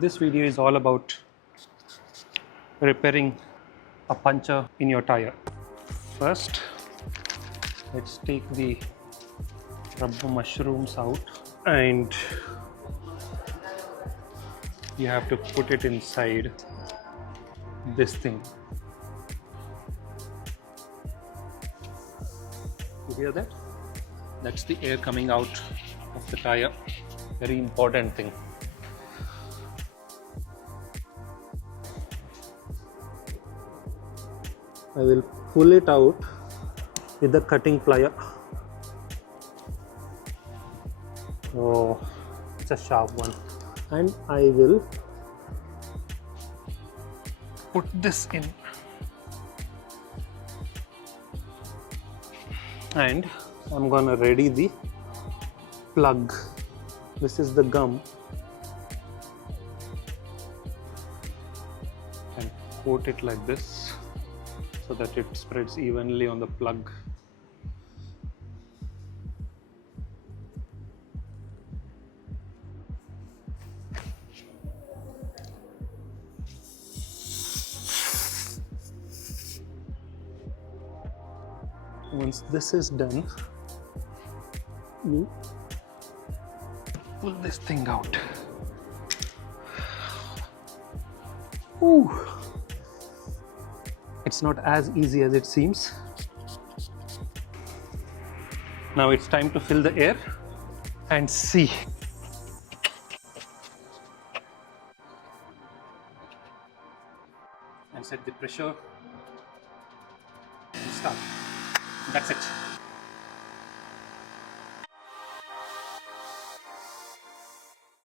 This video is all about repairing a puncture in your tire. First, let's take the rubber mushrooms out, and you have to put it inside this thing. You hear that? That's the air coming out of the tire. Very important thing. I will pull it out with the cutting plier. Oh, it's a sharp one. And I will put this in. And I'm gonna ready the plug. This is the gum. And coat it like this so that it spreads evenly on the plug. Once this is done, you pull this thing out. Ooh. It's not as easy as it seems. Now it's time to fill the air and see. And set the pressure and start. That's it.